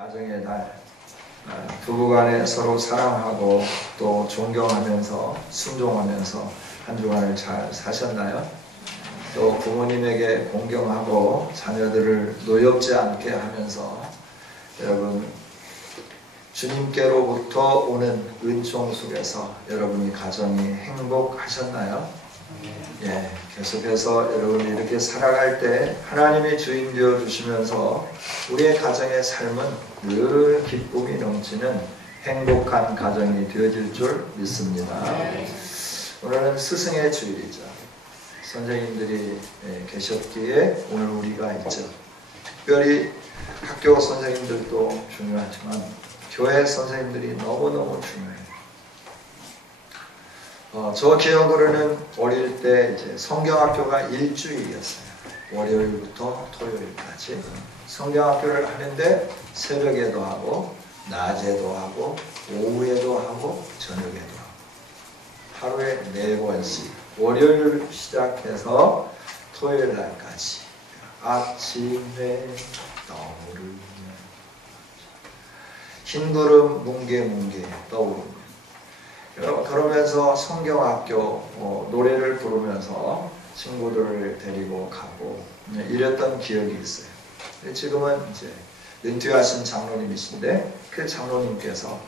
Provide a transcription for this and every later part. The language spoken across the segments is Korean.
가정의 달, 부부간에 서로 사랑하고 또 존경하면서 순종하면서 한 주간을 잘 사셨나요? 또 부모님에게 공경하고 자녀들을 노엽지 않게 하면서 여러분 주님께로부터 오는 은총 속에서 여러분이 가정이 행복하셨나요? 예, 계속해서 여러분이 이렇게 살아갈 때 하나님의 주인 되어 주시면서 우리의 가정의 삶은 늘 기쁨이 넘치는 행복한 가정이 되어질 줄 믿습니다. 오늘은 스승의 주일이죠. 선생님들이 계셨기에 오늘 우리가 있죠. 특별히 학교 선생님들도 중요하지만 교회 선생님들이 너무너무 중요해요. 저 기억으로는 어릴 때 이제 성경학교가 일주일이었어요. 월요일부터 토요일까지 성경학교를 하는데 새벽에도 하고 낮에도 하고 오후에도 하고 저녁에도 하고 하루에 4번씩 월요일 시작해서 토요일 날까지 아침에 떠오르는 흰구름 뭉게뭉게 떠오르는 그러면서 성경학교 노래를 부르면서 친구들을 데리고 가고 이랬던 기억이 있어요. 지금은 이제 은퇴하신 장로님이신데 그 장로님께서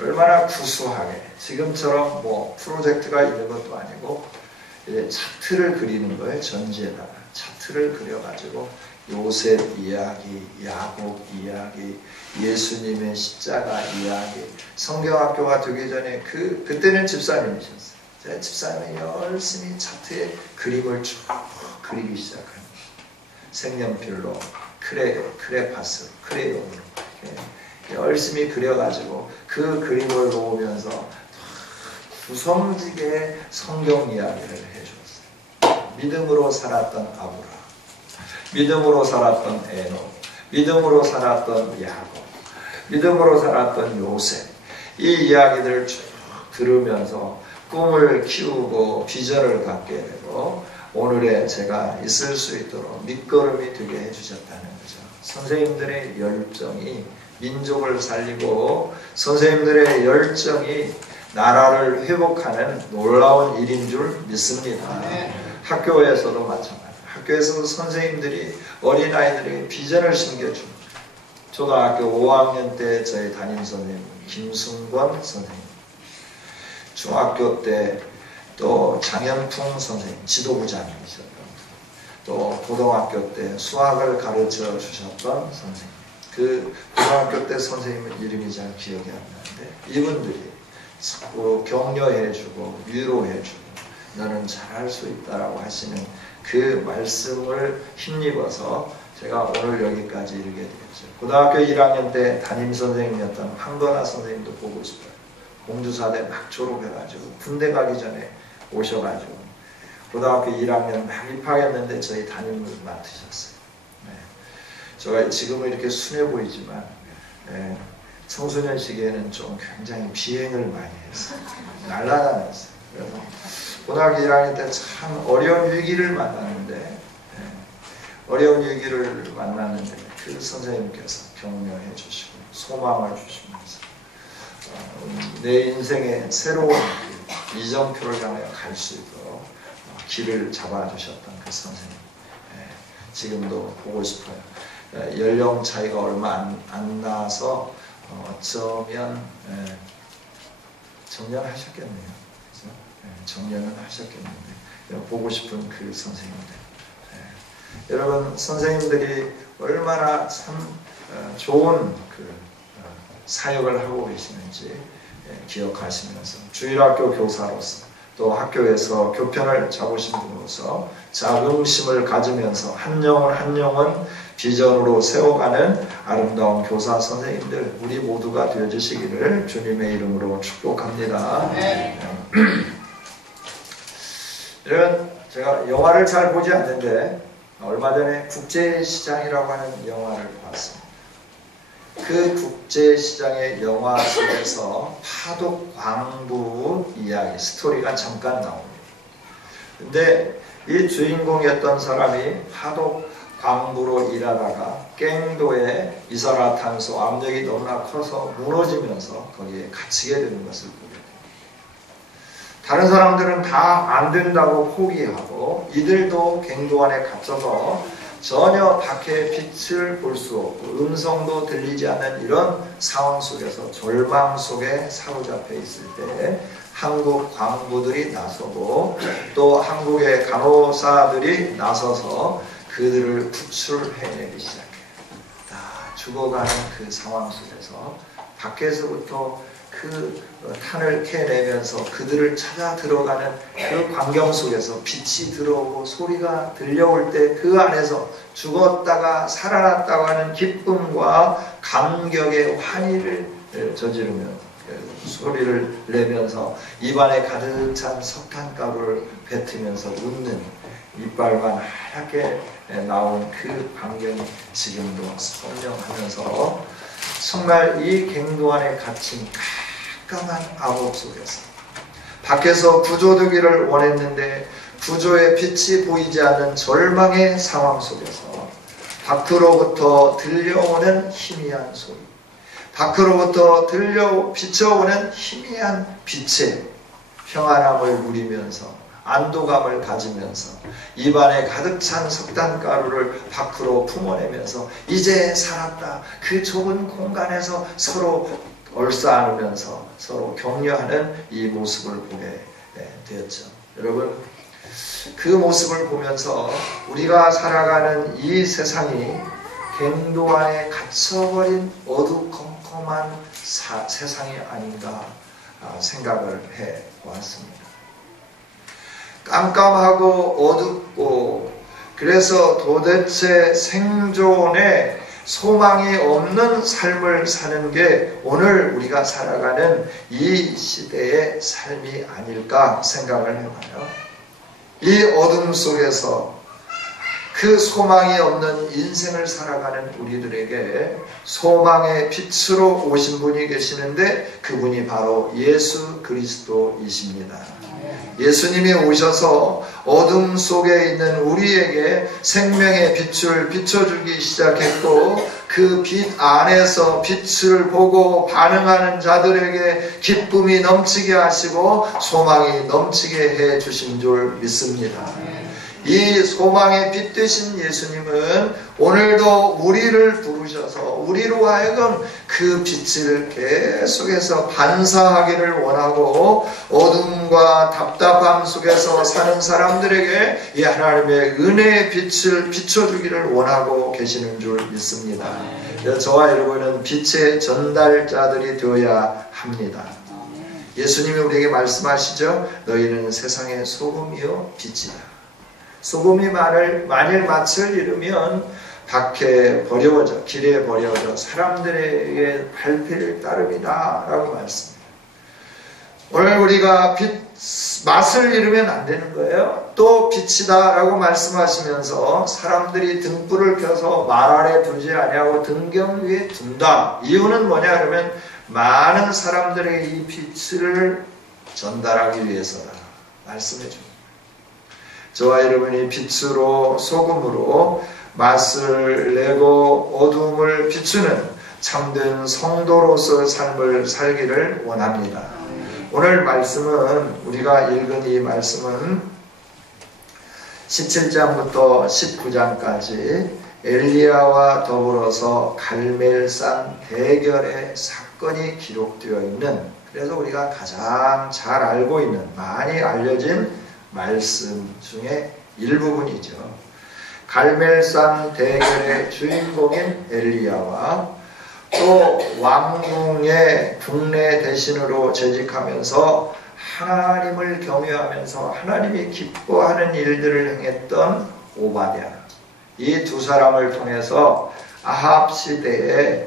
얼마나 구수하게 지금처럼 뭐 프로젝트가 있는 것도 아니고 차트를 그리는 거예요. 전지에다가 차트를 그려가지고 요셉 이야기, 야곱 이야기, 예수님의 십자가 이야기, 성경학교가 되기 전에 그때는 집사님이셨어요. 제 집사님이 열심히 차트에 그림을 쭉 그리기 시작합니다. 색연필로, 크레파스로, 크레용으로 열심히 그려가지고 그 그림을 놓으면서 구성지게 성경 이야기를 해주었어요. 믿음으로 살았던 아브라함, 믿음으로 살았던 에녹, 믿음으로 살았던 야곱, 믿음으로 살았던 요셉, 이 이야기들을 쭉 들으면서 꿈을 키우고 비전을 갖게 되고 오늘의 제가 있을 수 있도록 밑거름이 되게 해주셨다는 거죠. 선생님들의 열정이 민족을 살리고 선생님들의 열정이 나라를 회복하는 놀라운 일인 줄 믿습니다. 학교에서도 마찬가지입니다. 학교에서도 선생님들이 어린아이들에게 비전을 심겨줍니다. 초등학교 5학년 때 저희 담임선생님 김순권 선생님, 중학교 때 또 장현풍 선생님 지도부장이셨던, 또 고등학교 때 수학을 가르쳐 주셨던 선생님, 그 고등학교 때 선생님 이름이 잘 기억이 안 나는데 이분들이 자꾸 격려해주고 위로해주고 너는 잘할 수 있다라고 하시는 그 말씀을 힘입어서 제가 오늘 여기까지 이르게 되었죠. 고등학교 1학년 때 담임선생님이었던 황건아 선생님도 보고 싶어요. 공주사대 막 졸업해가지고 군대 가기 전에 오셔가지고 고등학교 1학년 막 입학했는데 저희 담임을 맡으셨어요. 제가 지금은 이렇게 순해 보이지만 청소년 시기에는 좀 굉장히 비행을 많이 했어요. 날라다녔어요. 그래서 고등학교 1학년 때 참 어려운 위기를 만났는데 그 선생님께서 격려해 주시고 소망을 주시면서 내 인생의 새로운 이정표를 향해 갈 수 있도록 길을 잡아주셨던 그 선생님, 지금도 보고 싶어요. 연령 차이가 얼마 안 나서 어쩌면 정년하셨겠네요. 그렇죠? 정년은 하셨겠는데 보고 싶은 그 선생님들. 여러분 선생님들이 얼마나 참 좋은 그 사역을 하고 계시는지 기억하시면서 주일학교 교사로서 또 학교에서 교편을 잡으신 분으로서 자긍심을 가지면서 한 영혼 한 영혼 비전으로 세워가는 아름다운 교사 선생님들 우리 모두가 되어주시기를 주님의 이름으로 축복합니다. 이런 제가 영화를 잘 보지 않는데 얼마 전에 국제시장이라고 하는 영화를 봤습니다. 그 국제시장의 영화 속에서 파독 광부 이야기 스토리가 잠깐 나옵니다. 근데 이 주인공이었던 사람이 파독 광부로 일하다가 갱도에 이산화탄소 압력이 너무나 커서 무너지면서 거기에 갇히게 되는 것을 보게 됩니다. 다른 사람들은 다 안 된다고 포기하고 이들도 갱도 안에 갇혀서 전혀 밖에 빛을 볼 수 없고 음성도 들리지 않는 이런 상황 속에서 졸망 속에 사로잡혀 있을 때 한국 광부들이 나서고 또 한국의 간호사들이 나서서 그들을 구출해내기 시작해요. 다 죽어가는 그 상황 속에서 밖에서부터 그 탄을 캐내면서 그들을 찾아 들어가는 그 광경 속에서 빛이 들어오고 소리가 들려올 때 그 안에서 죽었다가 살아났다고 하는 기쁨과 감격의 환희를 저지르며 소리를 내면서 입안에 가득 찬 석탄가루를 뱉으면서 웃는 이빨만 하얗게 나온 그 광경이 지금도 선명하면서 정말 이 갱도 안에 갇힌 깜깜한 암흑 속에서 밖에서 구조되기를 원했는데 구조의 빛이 보이지 않는 절망의 상황 속에서 밖으로부터 들려오는 희미한 소리, 밖으로부터 비쳐오는 희미한 빛의 평안함을 누리면서 안도감을 가지면서 입안에 가득 찬 석탄가루를 밖으로 품어내면서 이제 살았다. 그 좁은 공간에서 서로 얼싸안으면서 서로 격려하는 이 모습을 보게 되었죠. 여러분, 그 모습을 보면서 우리가 살아가는 이 세상이 갱도 안에 갇혀버린 어두컴컴한 세상이 아닌가 생각을 해보았습니다. 깜깜하고 어둡고 그래서 도대체 생존에 소망이 없는 삶을 사는 게 오늘 우리가 살아가는 이 시대의 삶이 아닐까 생각을 해봐요. 이 어둠 속에서 그 소망이 없는 인생을 살아가는 우리들에게 소망의 빛으로 오신 분이 계시는데 그분이 바로 예수 그리스도이십니다. 예수님이 오셔서 어둠 속에 있는 우리에게 생명의 빛을 비춰주기 시작했고 그 빛 안에서 빛을 보고 반응하는 자들에게 기쁨이 넘치게 하시고 소망이 넘치게 해 주신 줄 믿습니다. 이 소망의 빛 되신 예수님은 오늘도 우리를 부르셔서 우리로 하여금 그 빛을 계속해서 반사하기를 원하고 어둠과 답답함 속에서 사는 사람들에게 이 하나님의 은혜의 빛을 비춰주기를 원하고 계시는 줄 믿습니다. 저와 여러분은 빛의 전달자들이 되어야 합니다. 예수님이 우리에게 말씀하시죠. 너희는 세상의 소금이요 빛이다. 소금이 만일 맛을 잃으면 밖에 버려져 길에 버려져 사람들에게 발필 따름이다 라고 말씀합니다. 오늘 우리가 맛을 잃으면 안 되는 거예요. 또 빛이다 라고 말씀하시면서 사람들이 등불을 켜서 말 아래 두지 아니하고 등경 위에 둔다. 이유는 뭐냐 그러면 많은 사람들에게 이 빛을 전달하기 위해서다 말씀해 줍니다. 저와 여러분이 빛으로 소금으로 맛을 내고 어둠을 비추는 참된 성도로서 삶을 살기를 원합니다. 오늘 말씀은 우리가 읽은 이 말씀은 17장부터 19장까지 엘리야와 더불어서 갈멜산 대결의 사건이 기록되어 있는 그래서 우리가 가장 잘 알고 있는 많이 알려진 말씀 중에 일부분이죠. 갈멜산 대결의 주인공인 엘리야와 또 왕궁의 국내 대신으로 재직하면서 하나님을 경외하면서 하나님이 기뻐하는 일들을 행했던 오바댜 이 두 사람을 통해서 아합 시대에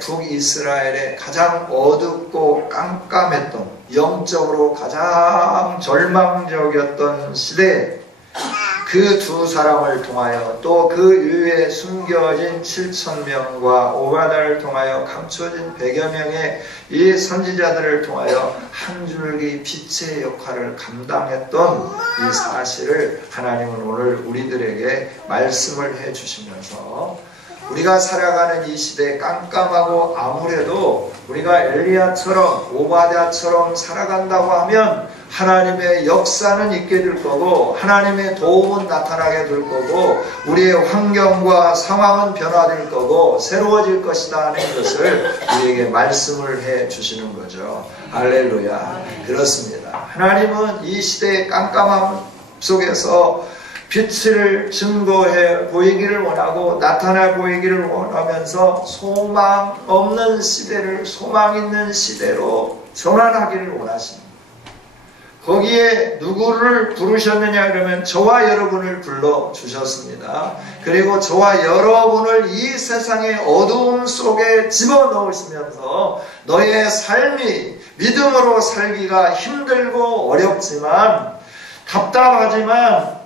북이스라엘의 가장 어둡고 깜깜했던 영적으로 가장 절망적이었던 시대에 그 두 사람을 통하여 또 그 위에 숨겨진 7,000명과 오바다를 통하여 감춰진 100여 명의 이 선지자들을 통하여 한 줄기 빛의 역할을 감당했던 이 사실을 하나님은 오늘 우리들에게 말씀을 해 주시면서 우리가 살아가는 이 시대에 깜깜하고 아무래도 우리가 엘리야처럼 오바댜처럼 살아간다고 하면 하나님의 역사는 있게 될 거고 하나님의 도움은 나타나게 될 거고 우리의 환경과 상황은 변화될 거고 새로워질 것이다 하는 것을 우리에게 말씀을 해 주시는 거죠. 할렐루야. 그렇습니다. 하나님은 이 시대의 깜깜함 속에서 빛을 증거해 보이기를 원하고 나타나 보이기를 원하면서 소망 없는 시대를 소망 있는 시대로 전환하기를 원하십니다. 거기에 누구를 부르셨느냐 그러면 저와 여러분을 불러주셨습니다. 그리고 저와 여러분을 이 세상의 어두움 속에 집어넣으시면서 너의 삶이 믿음으로 살기가 힘들고 어렵지만 답답하지만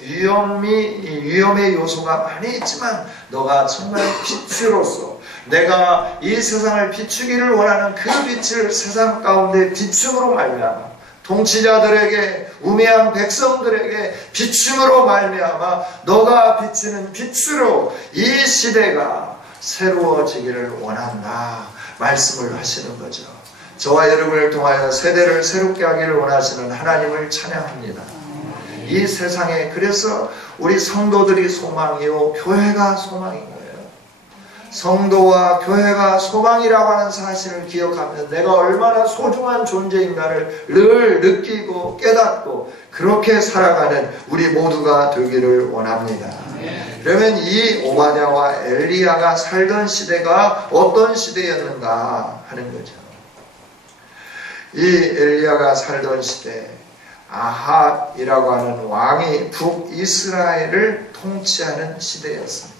위험의 요소가 많이 있지만 너가 정말 빛으로서 내가 이 세상을 비추기를 원하는 그 빛을 세상 가운데 비춤으로 말미암아 통치자들에게 우매한 백성들에게 비춤으로 말미암아 너가 비추는 빛으로 이 시대가 새로워지기를 원한다 말씀을 하시는 거죠. 저와 여러분을 통하여 세대를 새롭게 하기를 원하시는 하나님을 찬양합니다. 이 세상에 그래서 우리 성도들이 소망이요 교회가 소망인 거예요. 성도와 교회가 소망이라고 하는 사실을 기억하면 내가 얼마나 소중한 존재인가를 늘 느끼고 깨닫고 그렇게 살아가는 우리 모두가 되기를 원합니다. 그러면 이 오바댜와 엘리야가 살던 시대가 어떤 시대였는가 하는 거죠. 이 엘리야가 살던 시대 아합이라고 하는 왕이 북이스라엘을 통치하는 시대였습니다.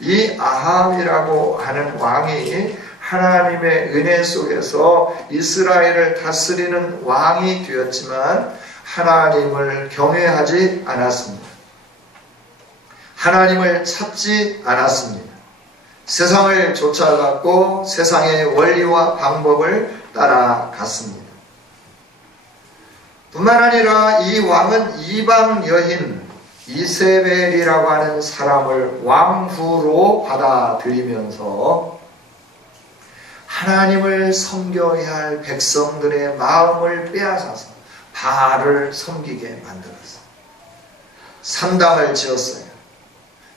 이 아합이라고 하는 왕이 하나님의 은혜 속에서 이스라엘을 다스리는 왕이 되었지만 하나님을 경외하지 않았습니다. 하나님을 찾지 않았습니다. 세상을 쫓아갔고 세상의 원리와 방법을 따라갔습니다. 뿐만 아니라 이 왕은 이방 여인 이세벨이라고 하는 사람을 왕후로 받아들이면서 하나님을 섬겨야 할 백성들의 마음을 빼앗아서 바알을 섬기게 만들었어요. 산당을 지었어요.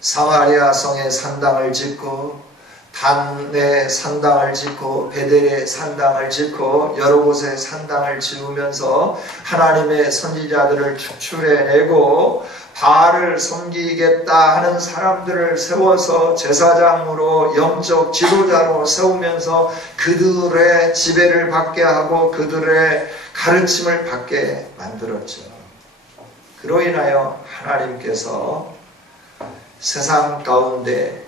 사마리아 성에 산당을 짓고 단에 산당을 짓고 베델에 산당을 짓고 여러 곳에 산당을 지으면서 하나님의 선지자들을 추출해내고 바알을 섬기겠다 하는 사람들을 세워서 제사장으로 영적 지도자로 세우면서 그들의 지배를 받게 하고 그들의 가르침을 받게 만들었죠. 그로 인하여 하나님께서 세상 가운데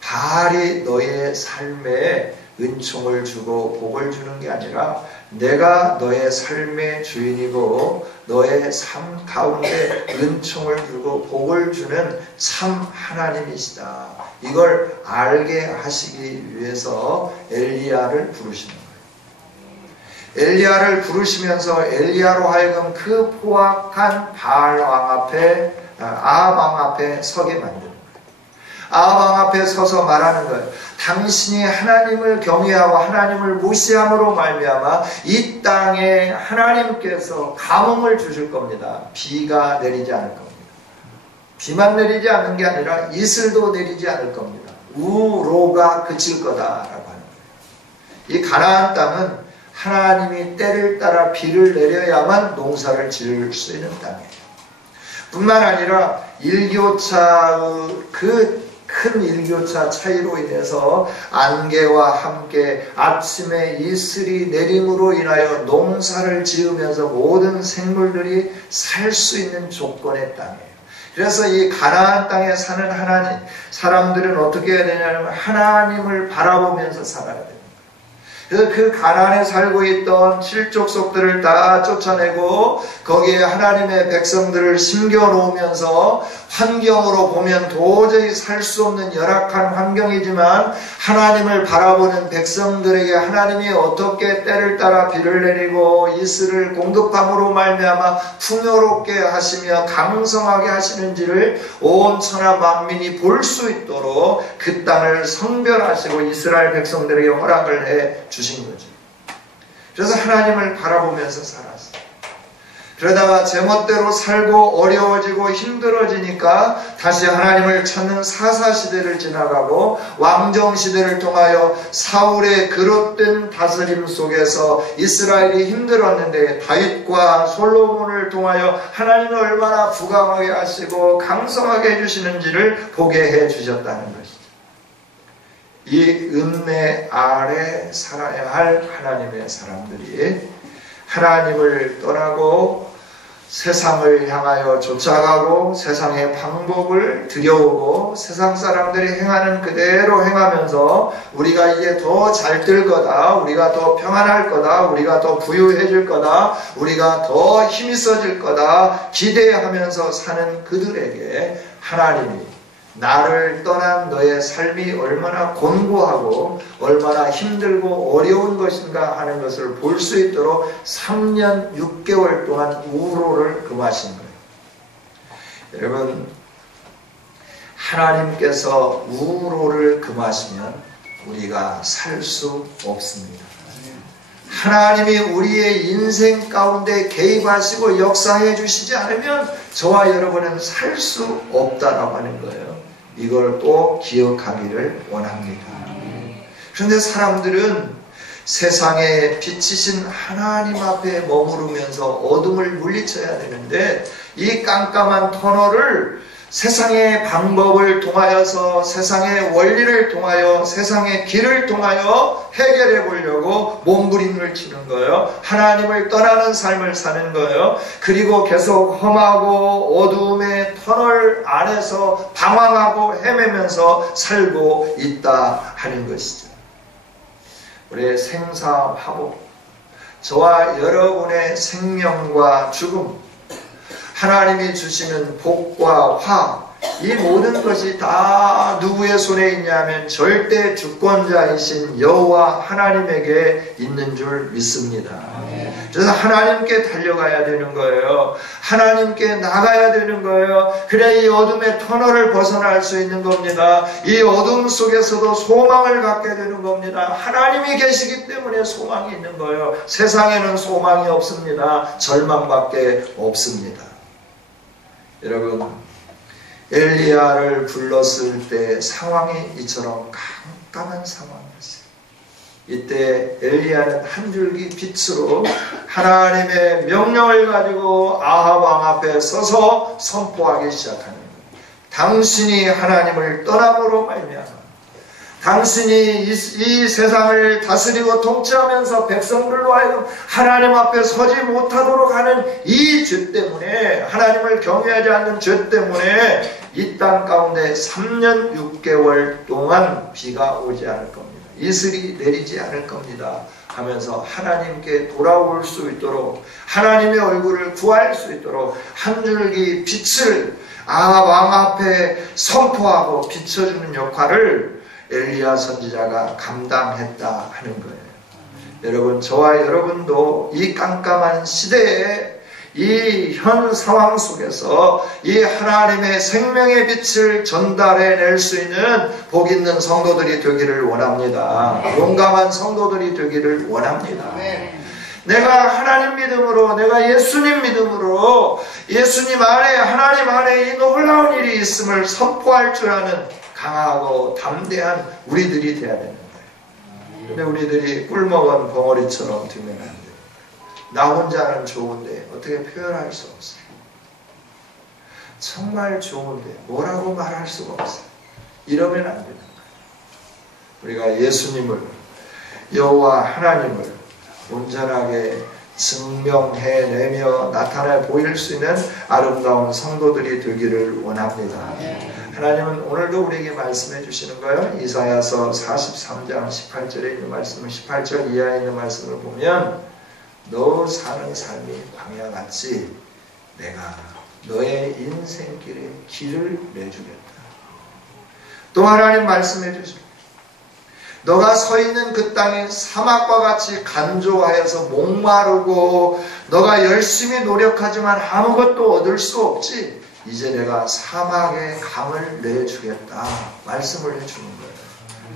바알이 너의 삶에 은총을 주고 복을 주는 게 아니라 내가 너의 삶의 주인이고 너의 삶 가운데 은총을 주고 복을 주는 참 하나님이시다. 이걸 알게 하시기 위해서 엘리야를 부르시는 거예요. 엘리야를 부르시면서 엘리야로 하여금 그 포악한 바알 왕 앞에 아합 왕 앞에 서게 만드는 거예요. 아합 왕 앞에 서서 말하는 거예요. 당신이 하나님을 경외하고 하나님을 무시함으로 말미암아 이 땅에 하나님께서 가뭄을 주실 겁니다. 비가 내리지 않을 겁니다. 비만 내리지 않는 게 아니라 이슬도 내리지 않을 겁니다. 우로가 그칠 거다라고 하는 거예요. 이 가나안 땅은 하나님이 때를 따라 비를 내려야만 농사를 지을 수 있는 땅이에요. 뿐만 아니라 일교차의 큰 일교차 차이로 인해서 안개와 함께 아침에 이슬이 내림으로 인하여 농사를 지으면서 모든 생물들이 살 수 있는 조건의 땅이에요. 그래서 이 가나안 땅에 사는 사람들은 어떻게 해야 되냐면 하나님을 바라보면서 살아야 됩니다. 그래서 그 가나안에 살고 있던 칠족속들을 다 쫓아내고 거기에 하나님의 백성들을 심겨놓으면서 환경으로 보면 도저히 살 수 없는 열악한 환경이지만 하나님을 바라보는 백성들에게 하나님이 어떻게 때를 따라 비를 내리고 이슬을 공급함으로 말미암아 풍요롭게 하시며 강성하게 하시는지를 온 천하 만민이 볼 수 있도록 그 땅을 성별하시고 이스라엘 백성들에게 허락을 해 주신 거죠. 그래서 하나님을 바라보면서 살았어요. 그러다가 제멋대로 살고 어려워지고 힘들어지니까 다시 하나님을 찾는 사사시대를 지나가고 왕정시대를 통하여 사울의 그릇된 다스림 속에서 이스라엘이 힘들었는데 다윗과 솔로몬을 통하여 하나님이 얼마나 부강하게 하시고 강성하게 해주시는지를 보게 해주셨다는 것이죠. 이 은혜 아래 살아야 할 하나님의 사람들이 하나님을 떠나고 세상을 향하여 쫓아가고 세상의 방법을 들여오고 세상 사람들이 행하는 그대로 행하면서 우리가 이게 더 잘 될 거다, 우리가 더 평안할 거다, 우리가 더 부유해질 거다, 우리가 더 힘이 써질 거다 기대하면서 사는 그들에게 하나님이 나를 떠난 너의 삶이 얼마나 곤고하고 얼마나 힘들고 어려운 것인가 하는 것을 볼 수 있도록 3년 6개월 동안 우로를 금하신 거예요. 여러분, 하나님께서 우로를 금하시면 우리가 살 수 없습니다. 하나님이 우리의 인생 가운데 개입하시고 역사해 주시지 않으면 저와 여러분은 살 수 없다라고 하는 거예요. 이걸 꼭 기억하기를 원합니다. 그런데 사람들은 세상에 빛이신 하나님 앞에 머무르면서 어둠을 물리쳐야 되는데 이 깜깜한 터널을 세상의 방법을 통하여서 세상의 원리를 통하여 세상의 길을 통하여 해결해 보려고 몸부림을 치는 거예요. 하나님을 떠나는 삶을 사는 거예요. 그리고 계속 험하고 어두움의 터널 안에서 방황하고 헤매면서 살고 있다 하는 것이죠. 우리의 생사화복, 저와 여러분의 생명과 죽음, 하나님이 주시는 복과 화, 이 모든 것이 다 누구의 손에 있냐면 절대 주권자이신 여호와 하나님에게 있는 줄 믿습니다. 그래서 하나님께 달려가야 되는 거예요. 하나님께 나가야 되는 거예요. 그래야 이 어둠의 터널을 벗어날 수 있는 겁니다. 이 어둠 속에서도 소망을 갖게 되는 겁니다. 하나님이 계시기 때문에 소망이 있는 거예요. 세상에는 소망이 없습니다. 절망밖에 없습니다. 여러분, 엘리야를 불렀을 때 상황이 이처럼 깜깜한 상황이었어요. 이때 엘리야는 한 줄기 빛으로 하나님의 명령을 가지고 아합 왕 앞에 서서 선포하기 시작하는 거예요. 당신이 하나님을 떠남으로 말미암아 당신이 이 세상을 다스리고 통치하면서 백성들로 하여금 하나님 앞에 서지 못하도록 하는 이 죄 때문에, 하나님을 경외하지 않는 죄 때문에 이 땅 가운데 3년 6개월 동안 비가 오지 않을 겁니다. 이슬이 내리지 않을 겁니다 하면서 하나님께 돌아올 수 있도록, 하나님의 얼굴을 구할 수 있도록 한 줄기 빛을 아합 왕 앞에 선포하고 비춰주는 역할을 엘리야 선지자가 감당했다 하는 거예요. 여러분, 저와 여러분도 이 깜깜한 시대에 이 현 상황 속에서 이 하나님의 생명의 빛을 전달해낼 수 있는 복 있는 성도들이 되기를 원합니다. 용감한 성도들이 되기를 원합니다. 내가 하나님 믿음으로, 내가 예수님 믿음으로 예수님 안에, 하나님 안에 이 놀라운 일이 있음을 선포할 줄 아는 강하고 담대한 우리들이 되어야 되는 거예요. 근데 우리들이 꿀먹은 벙어리처럼 되면 안 돼요. 나 혼자는 좋은데 어떻게 표현할 수 없어요. 정말 좋은데 뭐라고 말할 수가 없어요. 이러면 안 되는 거예요. 우리가 예수님을, 여호와 하나님을 온전하게 증명해내며 나타내 보일 수 있는 아름다운 성도들이 되기를 원합니다. 하나님은 오늘도 우리에게 말씀해 주시는 거예요. 이사야서 43장 18절에 있는 말씀을 18절 이하에 있는 말씀을 보면 너 사는 삶이 광야같이 내가 너의 인생길에 길을 내주겠다. 또 하나님 말씀해 주십니다. 너가 서 있는 그 땅이 사막과 같이 간조하여서 목마르고 너가 열심히 노력하지만 아무것도 얻을 수 없지. 이제 내가 사막에 강을 내주겠다. 말씀을 해주는 거예요.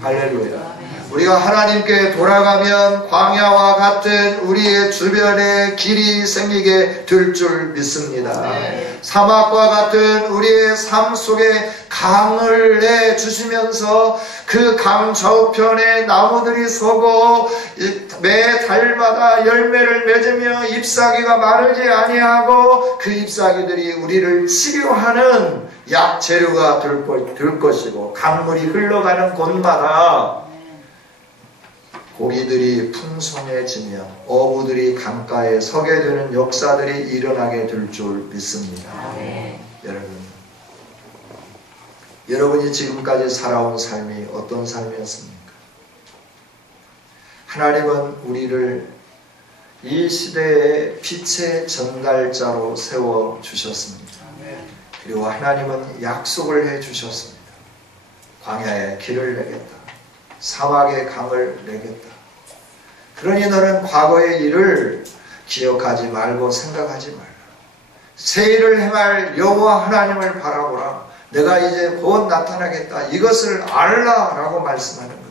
할렐루야. 우리가 하나님께 돌아가면 광야와 같은 우리의 주변에 길이 생기게 될 줄 믿습니다. 네. 사막과 같은 우리의 삶 속에 강을 내주시면서 그 강 저편에 나무들이 서고 매 달마다 열매를 맺으며 잎사귀가 마르지 아니하고 그 잎사귀들이 우리를 치료하는 약재료가 될 것이고 강물이 흘러가는 곳마다 고기들이 풍성해지며 어부들이 강가에 서게 되는 역사들이 일어나게 될 줄 믿습니다. 여러분이 지금까지 살아온 삶이 어떤 삶이었습니까? 하나님은 우리를 이 시대의 빛의 전달자로 세워주셨습니다. 그리고 하나님은 약속을 해주셨습니다. 광야에 길을 내겠다. 사막에 강을 내겠다. 그러니 너는 과거의 일을 기억하지 말고 생각하지 말라. 새 일을 행할 여호와 하나님을 바라보라. 내가 이제 곧 나타나겠다. 이것을 알라라고 말씀하는 거예요.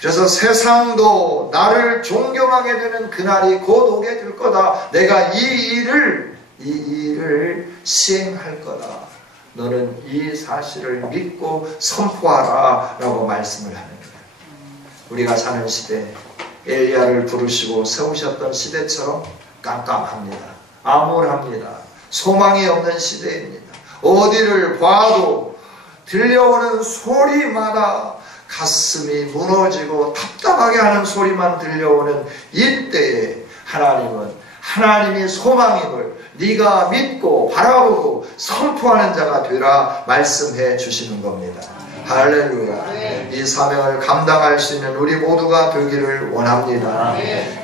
그래서 세상도 나를 존경하게 되는 그날이 곧 오게 될 거다. 내가 이 일을 시행할 거다. 너는 이 사실을 믿고 선포하라 라고 말씀을 하는 거예요. 우리가 사는 시대, 엘리야를 부르시고 세우셨던 시대처럼 깜깜합니다. 암울합니다. 소망이 없는 시대입니다. 어디를 봐도 들려오는 소리마다 가슴이 무너지고 답답하게 하는 소리만 들려오는 이때에 하나님은 하나님이 소망임을 네가 믿고 바라보고 선포하는 자가 되라 말씀해 주시는 겁니다. 할렐루야. 이 사명을 감당할 수 있는 우리 모두가 되기를 원합니다.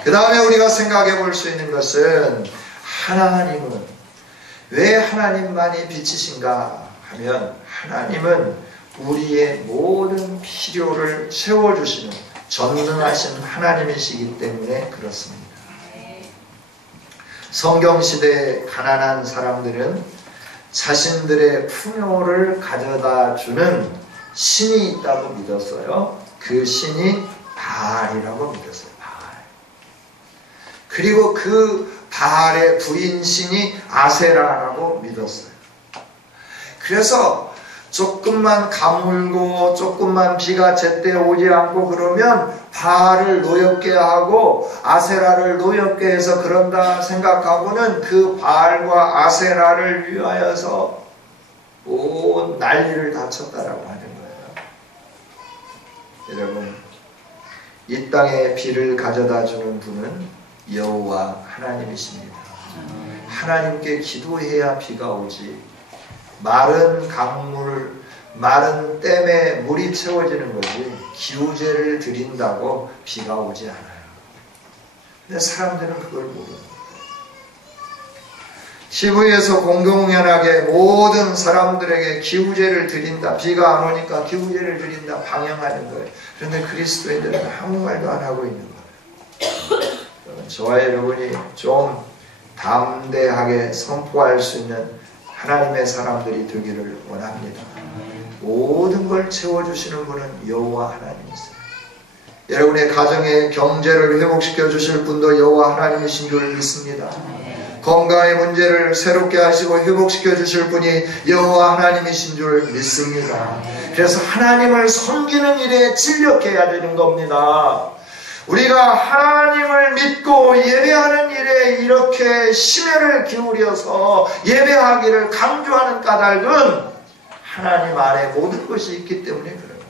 그 다음에 우리가 생각해 볼 수 있는 것은 하나님은 왜 하나님만이 빛이신가 하면 하나님은 우리의 모든 필요를 채워주시는 전능하신 하나님이시기 때문에 그렇습니다. 성경시대의 가난한 사람들은 자신들의 풍요를 가져다 주는 신이 있다고 믿었어요. 그 신이 바알이라고 믿었어요. 바알. 그리고 그 바알의 부인신이 아세라라고 믿었어요. 그래서 조금만 가물고 조금만 비가 제때 오지 않고 그러면 바알을 노엽게 하고 아세라를 노엽게 해서 그런다 생각하고는 그 바알과 아세라를 위하여서 온 난리를 다 쳤다라고 하는 거예요. 여러분, 이 땅에 비를 가져다 주는 분은 여호와 하나님이십니다. 하나님께 기도해야 비가 오지. 마른 강물, 마른 댐에 물이 채워지는 거지 기우제를 드린다고 비가 오지 않아요. 근데 사람들은 그걸 모르는 거예요. TV에서 공공연하게 모든 사람들에게 기우제를 드린다. 비가 안 오니까 기우제를 드린다. 방영하는 거예요. 그런데 그리스도인들은 아무 말도 안 하고 있는 거예요. 저와 여러분이 좀 담대하게 선포할 수 있는 하나님의 사람들이 되기를 원합니다. 모든 걸 채워주시는 분은 여호와 하나님이세요. 여러분의 가정의 경제를 회복시켜 주실 분도 여호와 하나님이신 줄 믿습니다. 건강의 문제를 새롭게 하시고 회복시켜 주실 분이 여호와 하나님이신 줄 믿습니다. 그래서 하나님을 섬기는 일에 진력해야 되는 겁니다. 우리가 하나님을 믿고 예배하는 일에 이렇게 심혈을 기울여서 예배하기를 강조하는 까닭은 하나님 안에 모든 것이 있기 때문에 그런 거예요.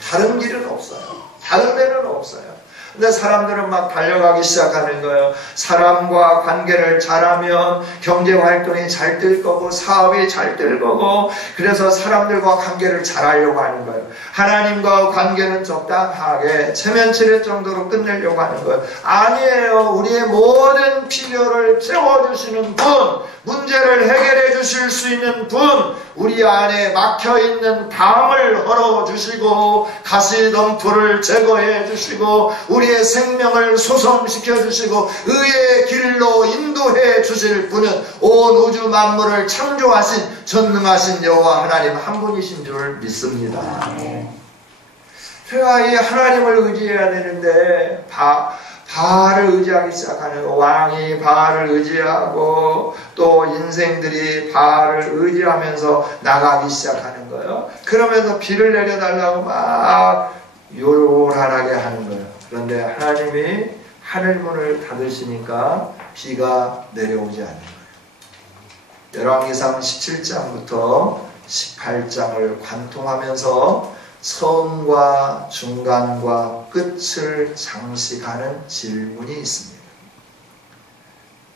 다른 길은 없어요. 다른 데는 없어요. 근데 사람들은 막 달려가기 시작하는 거예요. 사람과 관계를 잘하면 경제활동이 잘 될 거고 사업이 잘 될 거고, 그래서 사람들과 관계를 잘하려고 하는 거예요. 하나님과 관계는 적당하게 체면치레 정도로 끝내려고 하는 거예요. 아니에요. 우리의 모든 필요를 채워주시는 분, 문제를 해결해 주실 수 있는 분, 우리 안에 막혀있는 담을 헐어주시고 가시덤불을 제거해 주시고 우리의 생명을 소성시켜 주시고 의의 길로 인도해 주실 분은 온 우주 만물을 창조하신 전능하신 여호와 하나님 한 분이신 줄 믿습니다. 제가 이 하나님을 의지해야 되는데 바알을 의지하기 시작하는, 왕이 바알을 의지하고 또 인생들이 바알을 의지하면서 나가기 시작하는 거예요. 그러면서 비를 내려달라고 막 요란하게 하는 거예요. 그런데 하나님이 하늘문을 닫으시니까 비가 내려오지 않는 거예요. 열왕기상 17장부터 18장을 관통하면서 처음과 중간과 끝을 장식하는 질문이 있습니다.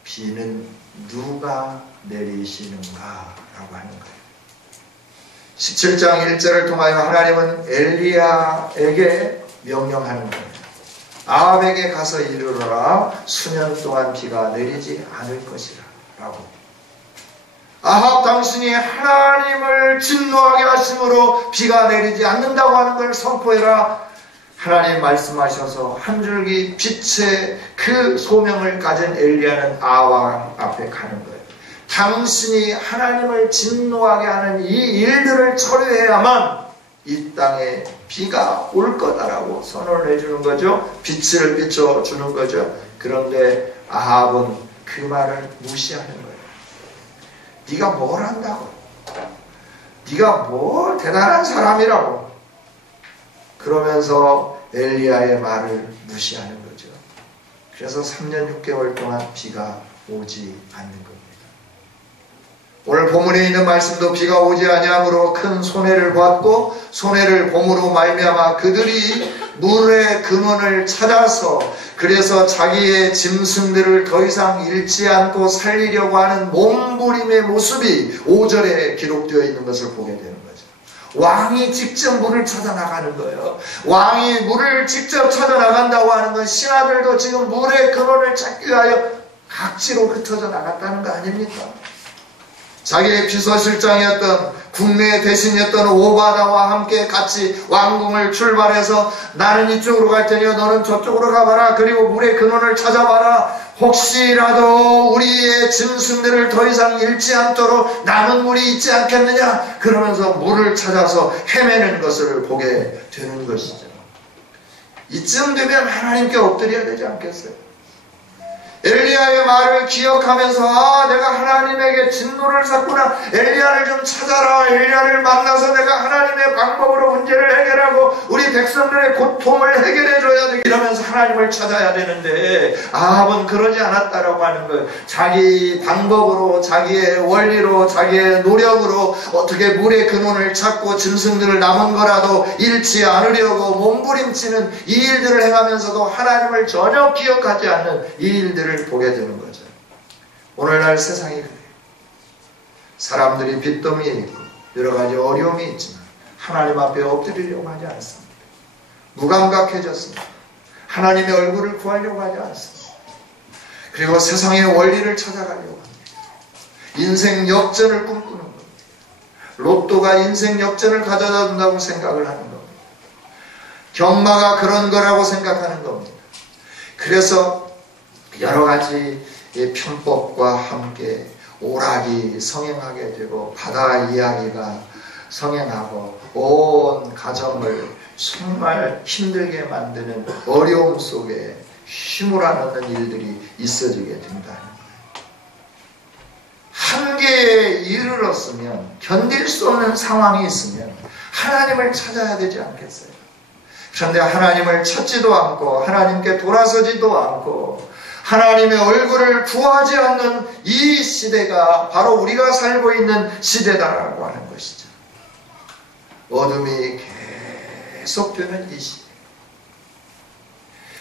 비는 누가 내리시는가? 라고 하는 거예요. 17장 1절을 통하여 하나님은 엘리야에게 명령하는 거예요. 아합에게 가서 이르러라. 수년 동안 비가 내리지 않을 것이라 라고. 아합 당신이 하나님을 진노하게 하심으로 비가 내리지 않는다고 하는 걸 선포해라. 하나님 말씀하셔서 한 줄기 빛의 그 소명을 가진 엘리야는 아합 앞에 가는 거예요. 당신이 하나님을 진노하게 하는 이 일들을 처리해야만 이 땅에 비가 올 거다라고 선언을 해주는 거죠. 빛을 비춰주는 거죠. 그런데 아합은 그 말을 무시하는 거예요. 네가 뭘 한다고? 네가 뭘 대단한 사람이라고? 그러면서 엘리야의 말을 무시하는 거죠. 그래서 3년 6개월 동안 비가 오지 않는 겁니다. 오늘 본문에 있는 말씀도 비가 오지 아니함으로 큰 손해를 받고 손해를 봄으로 말미암아 그들이 물의 근원을 찾아서 그래서 자기의 짐승들을 더 이상 잃지 않고 살리려고 하는 몸부림의 모습이 5절에 기록되어 있는 것을 보게 되는 거죠. 왕이 직접 물을 찾아 나가는 거예요. 왕이 물을 직접 찾아 나간다고 하는 건 신하들도 지금 물의 근원을 찾기 위하여 각지로 흩어져 나갔다는 거 아닙니까? 자기의 비서실장이었던 국내 대신이었던 오바다와 함께 같이 왕궁을 출발해서 나는 이쪽으로 갈 테니 너는 저쪽으로 가봐라. 그리고 물의 근원을 찾아봐라. 혹시라도 우리의 짐승들을 더 이상 잃지 않도록 남은 물이 있지 않겠느냐. 그러면서 물을 찾아서 헤매는 것을 보게 되는 것이죠. 이쯤 되면 하나님께 엎드려야 되지 않겠어요? 엘리야의 말을 기억하면서 내가 하나님에게 진노를 샀구나. 엘리야를 좀 찾아라. 엘리야를 만나서 내가 하나님의 방법으로 문제를 해결하고 우리 백성들의 고통을 해결해줘야 돼. 이러면서 하나님을 찾아야 되는데 아합은 그러지 않았다라고 하는 거예요. 자기 방법으로 자기의 원리로 자기의 노력으로 어떻게 물의 근원을 찾고 짐승들을 남은 거라도 잃지 않으려고 몸부림치는 이 일들을 행하면서도 하나님을 전혀 기억하지 않는 이 일들을 보게 되는 거죠. 오늘날 세상이 그래요. 사람들이 빚더미에 있고 여러 가지 어려움이 있지만 하나님 앞에 엎드리려고 하지 않습니다. 무감각해졌습니다. 하나님의 얼굴을 구하려고 하지 않습니다. 그리고 세상의 원리를 찾아가려고 합니다. 인생 역전을 꿈꾸는 겁니다. 로또가 인생 역전을 가져다 준다고 생각을 하는 겁니다. 경마가 그런 거라고 생각하는 겁니다. 그래서 여러 가지 편법과 함께 오락이 성행하게 되고 바다 이야기가 성행하고 온 가정을 정말 힘들게 만드는 어려움 속에 휘몰아 넣는 일들이 있어지게 된다는 거예요. 한계에 이르렀으면 견딜 수 없는 상황이 있으면 하나님을 찾아야 되지 않겠어요? 그런데 하나님을 찾지도 않고 하나님께 돌아서지도 않고 하나님의 얼굴을 구하지 않는 이 시대가 바로 우리가 살고 있는 시대다라고 하는 것이죠. 어둠이 계속되는 이 시대.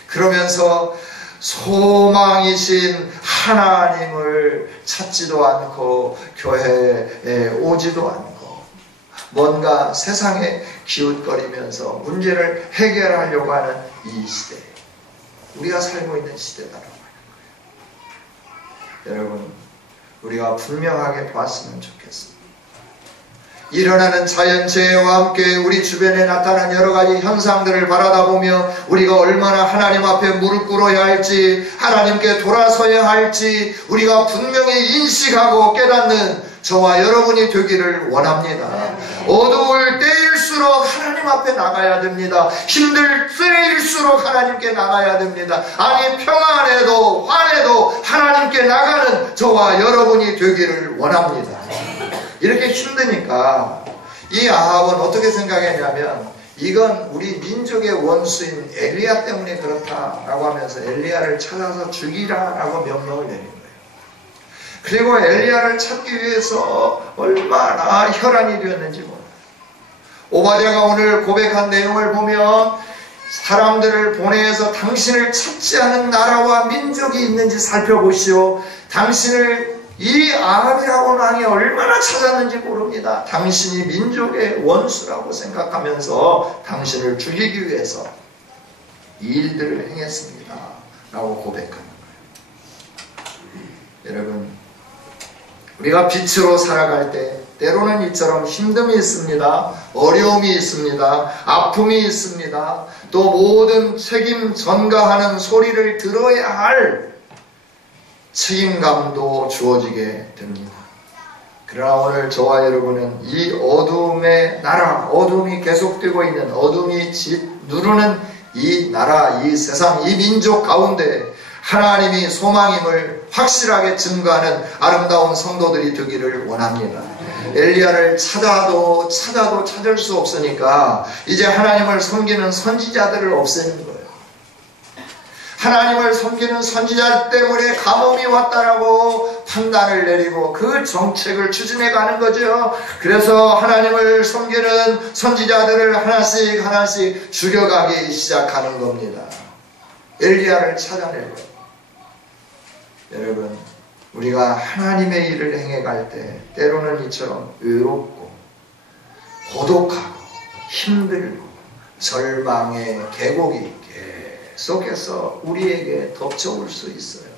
그러면서 소망이신 하나님을 찾지도 않고 교회에 오지도 않고 뭔가 세상에 기웃거리면서 문제를 해결하려고 하는 이 시대, 우리가 살고 있는 시대다라고 하는 거예요. 여러분, 우리가 분명하게 봤으면 좋겠습니다. 일어나는 자연재해와 함께 우리 주변에 나타난 여러가지 현상들을 바라다보며 우리가 얼마나 하나님 앞에 무릎 꿇어야 할지, 하나님께 돌아서야 할지 우리가 분명히 인식하고 깨닫는 저와 여러분이 되기를 원합니다. 어두울 때일수록 하나님 앞에 나가야 됩니다. 힘들 때일수록 하나님께 나가야 됩니다. 아니 평안해도 화내도 하나님께 나가는 저와 여러분이 되기를 원합니다. 이렇게 힘드니까 이 아합은 어떻게 생각했냐면 이건 우리 민족의 원수인 엘리야 때문에 그렇다라고 하면서 엘리야를 찾아서 죽이라라고 명령을 내린 거예요. 그리고 엘리야를 찾기 위해서 얼마나 혈안이 되었는지 몰라요. 오바댜가 오늘 고백한 내용을 보면 사람들을 보내서 당신을 찾지 않은 나라와 민족이 있는지 살펴보시오. 당신을 이 아합이라고 왕이 얼마나 찾았는지 모릅니다. 당신이 민족의 원수라고 생각하면서 당신을 죽이기 위해서 이 일들을 행했습니다 라고 고백하는 거예요. 여러분, 우리가 빛으로 살아갈 때 때로는 이처럼 힘듦이 있습니다. 어려움이 있습니다. 아픔이 있습니다. 또 모든 책임 전가하는 소리를 들어야 할 책임감도 주어지게 됩니다. 그러나 오늘 저와 여러분은 이 어둠의 나라, 어둠이 계속되고 있는, 어둠이 누르는 이 나라, 이 세상, 이 민족 가운데 하나님이 소망임을 확실하게 증거하는 아름다운 성도들이 되기를 원합니다. 엘리야를 찾아도 찾을 수 없으니까 이제 하나님을 섬기는 선지자들을 없애는 거예요. 하나님을 섬기는 선지자 때문에 가뭄이 왔다라고 판단을 내리고 그 정책을 추진해 가는 거죠. 그래서 하나님을 섬기는 선지자들을 하나씩 죽여가기 시작하는 겁니다. 엘리야를 찾아내고. 여러분, 우리가 하나님의 일을 행해갈 때 때로는 이처럼 외롭고 고독하고 힘들고 절망의 계곡이 계속해서 우리에게 덮쳐올 수 있어요.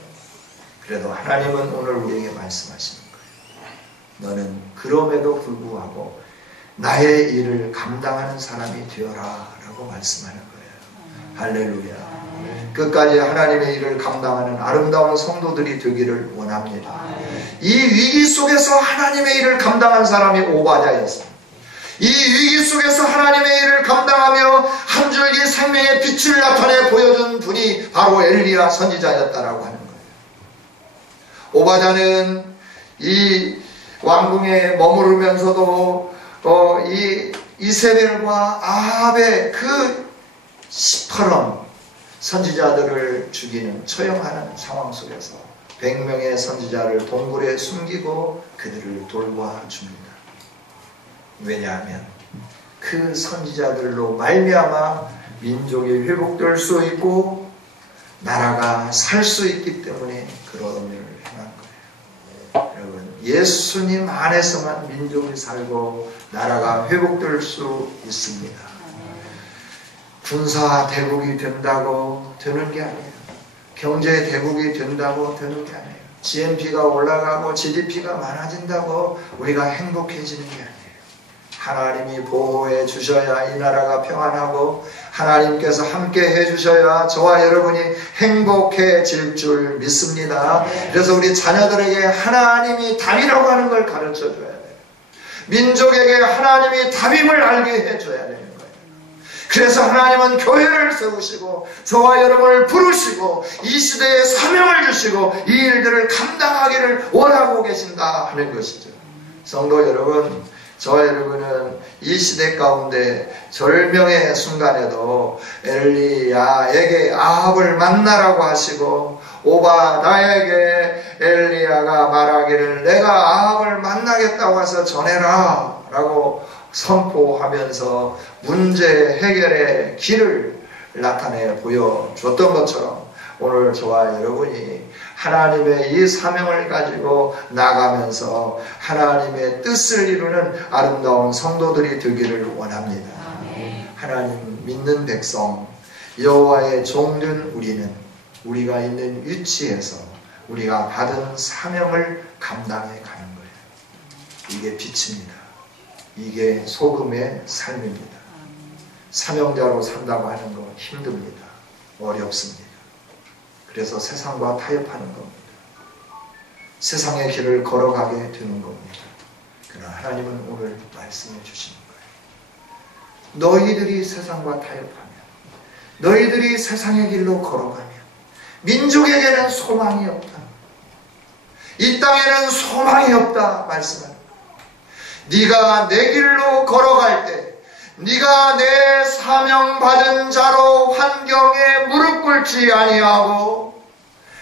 그래도 하나님은 오늘 우리에게 말씀하시는 거예요. 너는 그럼에도 불구하고 나의 일을 감당하는 사람이 되어라 라고 말씀하는 거예요. 할렐루야. 끝까지 하나님의 일을 감당하는 아름다운 성도들이 되기를 원합니다. 이 위기 속에서 하나님의 일을 감당한 사람이 오바댜였습니다. 이 위기 속에서 하나님의 일을 감당하며 한 줄기 생명의 빛을 나타내 보여준 분이 바로 엘리야 선지자였다라고 하는 거예요. 오바댜는 이 왕궁에 머무르면서도 이 이세벨과 아합의 그 시퍼런 선지자들을 죽이는, 처형하는 상황 속에서 100명의 선지자를 동굴에 숨기고 그들을 돌봐줍니다. 왜냐하면 그 선지자들로 말미암아 민족이 회복될 수 있고 나라가 살 수 있기 때문에 그런 일을 행한 거예요. 여러분, 예수님 안에서만 민족이 살고 나라가 회복될 수 있습니다. 군사 대국이 된다고 되는 게 아니에요. 경제 대국이 된다고 되는 게 아니에요. GNP가 올라가고 GDP가 많아진다고 우리가 행복해지는 게 아니에요. 하나님이 보호해 주셔야 이 나라가 평안하고 하나님께서 함께 해주셔야 저와 여러분이 행복해질 줄 믿습니다. 그래서 우리 자녀들에게 하나님이 답이라고 하는 걸 가르쳐줘야 돼요. 민족에게 하나님이 답임을 알게 해줘야 되는 거예요. 그래서 하나님은 교회를 세우시고 저와 여러분을 부르시고 이 시대에 사명을 주시고 이 일들을 감당하기를 원하고 계신다 하는 것이죠. 성도 여러분, 저와 여러분은 이 시대 가운데 절명의 순간에도 엘리야에게 아합을 만나라고 하시고 오바댜에게 엘리야가 말하기를 내가 아합을 만나겠다고 해서 전해라 라고 선포하면서 문제 해결의 길을 나타내 보여줬던 것처럼 오늘 저와 여러분이 하나님의 이 사명을 가지고 나가면서 하나님의 뜻을 이루는 아름다운 성도들이 되기를 원합니다. 하나님 믿는 백성, 여호와의 종된 우리는 우리가 있는 위치에서 우리가 받은 사명을 감당해 가는 거예요. 이게 빛입니다. 이게 소금의 삶입니다. 사명자로 산다고 하는 거 힘듭니다. 어렵습니다. 그래서 세상과 타협하는 겁니다. 세상의 길을 걸어가게 되는 겁니다. 그러나 하나님은 오늘 말씀해 주시는 거예요. 너희들이 세상과 타협하면, 너희들이 세상의 길로 걸어가면 민족에게는 소망이 없다. 이 땅에는 소망이 없다 말씀합니다. 네가 내 길로 걸어갈 때 네가 내 사명받은 자로 환경에 무릎 꿇지 아니하고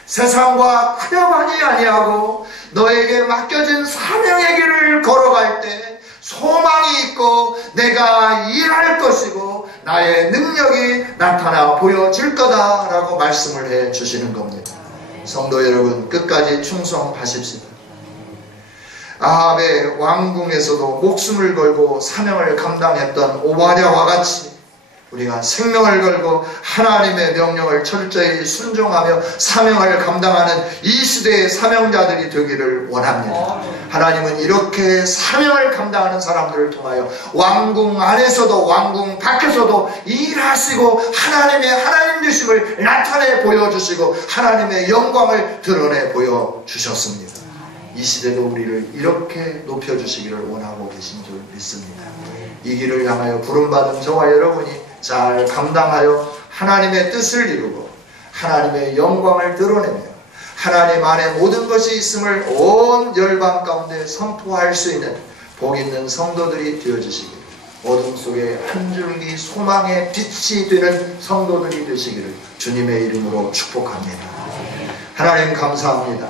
세상과 타협하지 아니하고 너에게 맡겨진 사명의 길을 걸어갈 때 소망이 있고 내가 일할 것이고 나의 능력이 나타나 보여질 거다라고 말씀을 해 주시는 겁니다. 성도 여러분, 끝까지 충성하십시다. 아합의 왕궁에서도 목숨을 걸고 사명을 감당했던 오바댜와 같이 우리가 생명을 걸고 하나님의 명령을 철저히 순종하며 사명을 감당하는 이 시대의 사명자들이 되기를 원합니다. 하나님은 이렇게 사명을 감당하는 사람들을 통하여 왕궁 안에서도 왕궁 밖에서도 일하시고 하나님의 하나님 되심을 나타내 보여주시고 하나님의 영광을 드러내 보여주셨습니다. 이 시대도 우리를 이렇게 높여주시기를 원하고 계신 줄 믿습니다. 이 길을 향하여 부름받은 저와 여러분이 잘 감당하여 하나님의 뜻을 이루고 하나님의 영광을 드러내며 하나님 안에 모든 것이 있음을 온 열방 가운데 선포할 수 있는 복 있는 성도들이 되어주시기를, 어둠 속에 한 줄기 소망의 빛이 되는 성도들이 되시기를 주님의 이름으로 축복합니다. 하나님 감사합니다.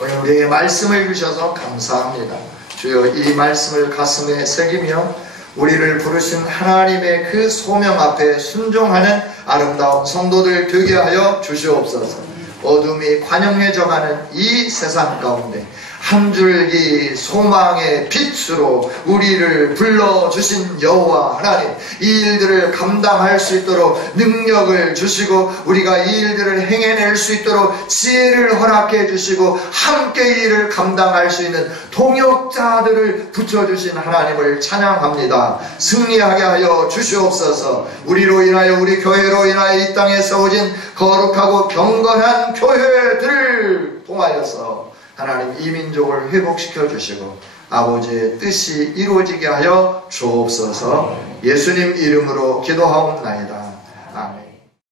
오늘 우리에게 말씀을 주셔서 감사합니다. 주여, 이 말씀을 가슴에 새기며 우리를 부르신 하나님의 그 소명 앞에 순종하는 아름다운 성도들 되게 하여 주시옵소서. 어둠이 관영해져가는 이 세상 가운데 한 줄기 소망의 빛으로 우리를 불러주신 여호와 하나님, 이 일들을 감당할 수 있도록 능력을 주시고 우리가 이 일들을 행해낼 수 있도록 지혜를 허락해 주시고 함께 이 일을 감당할 수 있는 동역자들을 붙여주신 하나님을 찬양합니다. 승리하게 하여 주시옵소서. 우리로 인하여, 우리 교회로 인하여 이 땅에 세워진 거룩하고 경건한 교회들을 통하여서 하나님 이 민족을 회복시켜 주시고 아버지의 뜻이 이루어지게 하여 주옵소서. 예수님 이름으로 기도하옵나이다.